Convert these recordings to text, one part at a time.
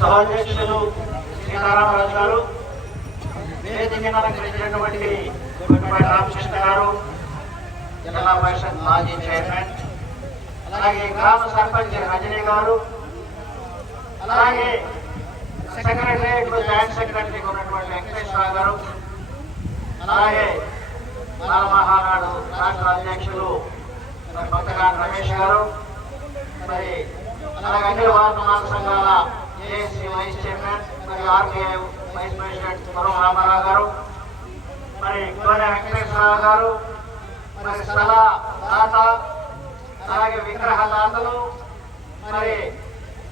సభాధ్యక్షులు సీతారామరాజు గారు, వేదిక అలంకరించినటువంటి గొడ్డపాటి రామకృష్ణ గారు, జిల్లా పరిషత్ మాజీ చైర్మన్, అలాగే గ్రామ సర్పంచ్ రజనీ గారు, అలాగే సెక్రటరియట్ జాయింట్ సెక్రటరీ ఉన్నటువంటి వెంకటేశ్వర గారు, అలాగే బాల మహానాడు రాష్ట్ర అధ్యక్షులు భక్తగాని రమేష్ గారు, మరి అలాగే అఖిల భారత మాల సంఘాల ఏఎస్సీ వైస్ చైర్మన్ మరియు ఆర్బీఐ వైస్ ప్రెసిడెంట్ పురం రామారావు గారు, మరి గోనె వెంకటేశ్వర గారు, మరి స్థల దాత, అలాగే విగ్రహ దాతలు, మరి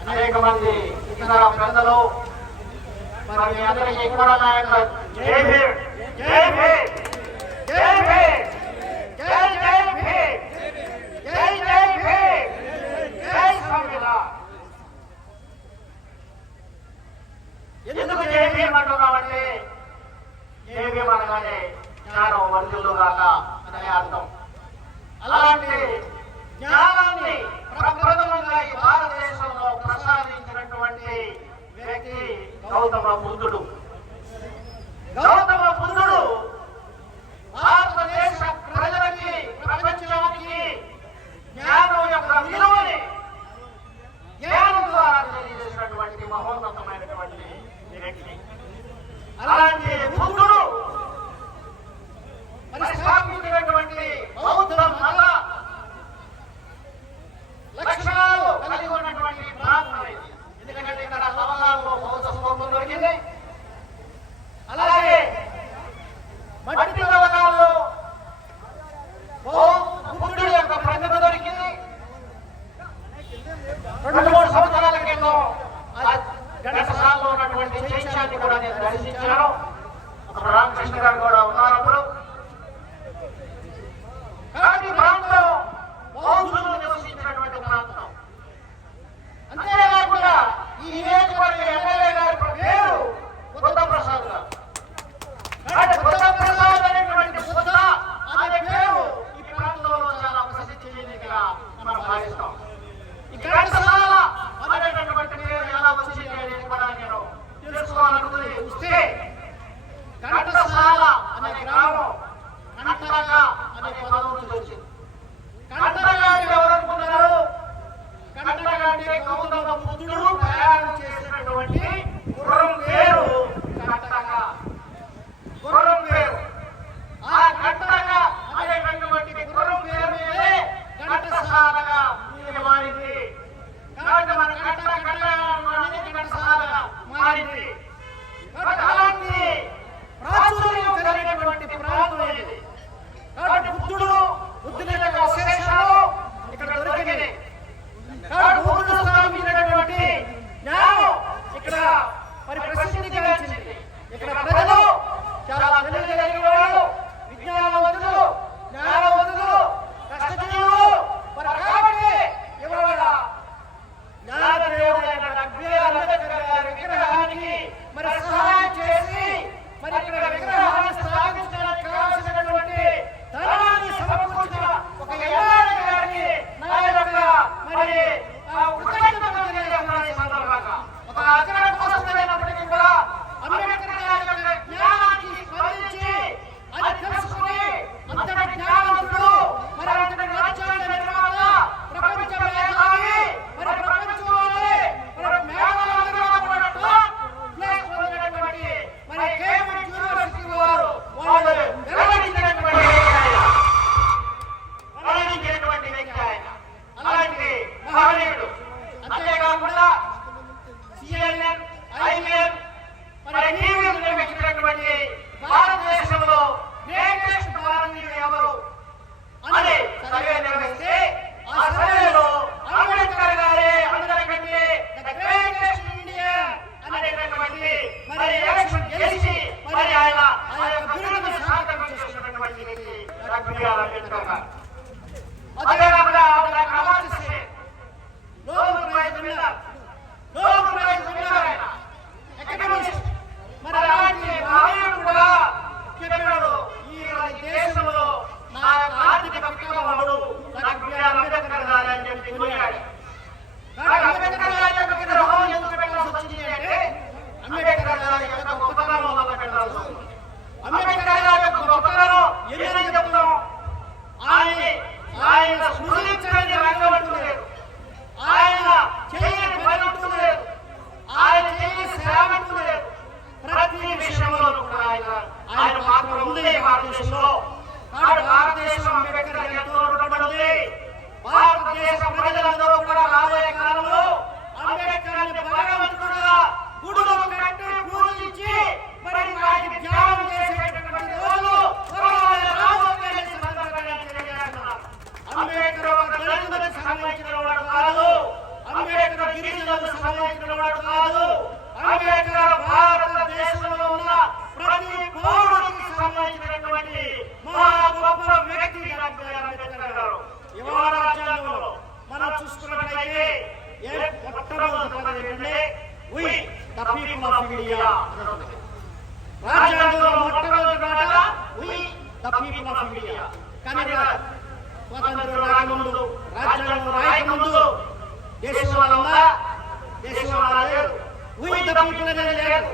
అనేక మంది ఇతర పెద్దలు, మరి మీ అందరికీ కూడా నా యొక్క జై భీమ్, జై భీమ్, జై భీమ్, జై జై భీమ్, జై జై భీమ్, జై సంవిధాన్. ఎందుకు జై భీమ్ అంటున్నామంటే, జై భీమ్ అనగానే జ్ఞానం వర్ధిల్లు గాక అనే అర్థం. అలాంటి జ్ఞానాన్ని ప్రప్రథమంగా ఈ భారతదేశంలో ప్రసాదించినటువంటి వ్యక్తి గౌతమ బుద్ధుడు. గౌతమ బుద్ధుడు భారతదేశ ప్రజలకి, ప్రపంచానికి జ్ఞానం యొక్క విలువని జ్ఞానం ద్వారా తెలియజేసినటువంటి మహోన్నతమైనటువంటి వ్యక్తి. అలాంటి బుద్ధుడు మరి స్థాపించినటువంటి బౌద్ధ మత లక్షణాలు కలిగి ఉన్నటువంటి ప్రాంతం ఇది. ఎందుకంటే ఇక్కడ లవణాల్లో బౌద్ధ స్తూపం దొరికింది, అలాగే మట్టి లవణాల్లో బుద్ధుడి యొక్క ప్రతిమ దొరికింది. 2-3 సంవత్సరాల క్రితం ఘంటసాలలో ఉన్నటువంటి చైత్యాన్ని కూడా నేను దర్శించాను. అప్పుడు రామకృష్ణ గారు కూడా ఉన్నారు. అప్పుడు కాబట్టి ప్రాంతం బౌద్ధులు నివసించినటువంటి ప్రాంతం. అంతేకాకుండా ఈ నియోజకవర్గ ఎమ్మెల్యే గారి పేరు బుద్ధ ప్రసాద్ గారు. అంటే బుద్ధ ప్రసాద్ అనేటువంటి బుద్ధ అనే పేరు ఈ ప్రాంతంలో చాలా ప్రసిద్ధి చెందినదిగా మనం భావిస్తాం. ఈ ఘంటసాల అనేటటువంటి పేరు ఎలా వచ్చింది అనేది కూడా నేను తెలుసుకోవాలనుకుని చూస్తే, ఘంటసాల అనే గ్రామం కంటక అనే పదం నుంచి వచ్చింది. కంటక అంటే ఎవరు అనుకున్నారు? కంటక అంటే గౌతమ బుద్ధుడు ప్రయాణం చేసినటువంటి గుర్రం పేరు కంటక. గుర్రం పేరు ఆ కంటక అనేటటువంటి గుర్రం పేరు మీదే ఘంటసాలగా మారింది. కాబట్టి మన ఘంటసాలగా మారింది. అలాంటి ప్రాచుర్యం కలిగినటువంటి ప్రాంతం ఇది. కాబట్టి బుద్ధుని యొక్క విశేషాలు ఇక్కడ దొరికినాయి. కాబట్టి బుద్ధుడు స్థాపించినటువంటి జ్ఞానం ఇక్కడ మరి ప్రసిద్ధిగాంచింది. ఇక్కడ ప్రజలు చాలా తెలియగలిగిన వాళ్ళు, విజ్ఞానవంతులు, జ్ఞానవంతులు, కష్టజీవులు. మరి కాబట్టి ఇవాళ జ్ఞానదేవుడైన అంబేద్కర్ గారి విగ్రహానికి మరి సహాయం చేసి మరి ఇక్కడ విగ్రహాన్ని స్థాపించడానికి కావాల్సినటువంటి ధనాన్ని సమకూర్చిన ఒక ఎమ్మెల్యే గారికి నా యొక్క మరి కృతజ్ఞతలు తెలియజేస్తున్నాను. ఈ సందర్భంగా ఒక అగ్రగణ్య కోసమైనప్పటికీ కూడా అంబేద్కర్ గారి యొక్క జ్ఞానానికి స్పందించి అది తెలుసుకుని అంతటి జ్ఞానవంతుడు, మరి అంతటి రాజ్యాంగ నిర్మాత, ప్రపంచ మేధావి, మరి ప్రపంచంలోనే మరి మేధావులుగా కూడా టాప్ ప్లేస్ పొందినటువంటి మరి కేంబ్రిడ్జ్ యూనివర్సిటీ వారు వాళ్ళు వెల్లడించినటువంటి వ్యక్తి ఆయన. అలాంటి మహనీయుడు. అంతేకాకుండా CNN, IBM మరి టీవీలు నిర్మించినటువంటి భారతదేశంలో గ్రేటెస్ట్ భారతీయుడు ఎవరు అని సర్వే నిర్వహిస్తే ఆ సర్వేలో అంబేద్కర్ గారే అందరికంటే ద గ్రేటెస్ట్ ఇండియన్ అనేటటువంటి మరి ఎలక్షన్ గెలిచి మరి ఆయన ఆ యొక్క బిరుదును సార్థకం చేసినటువంటి వ్యక్తి డాక్టర్ బిఆర్ అంబేద్కర్ గారు. అంతేకాకుండా doctor award Nobel prize winner ఆయన economist. we the people of India. రాజ్యాంగంలో మొట్టమొదటి మాట we the people of India. కానీ స్వాతంత్రం రాకముందు రాజ్యాంగం రాయకముందు దేశం వాళ్ళ దేశం వాళ్ళ we the people అనేది లేదు.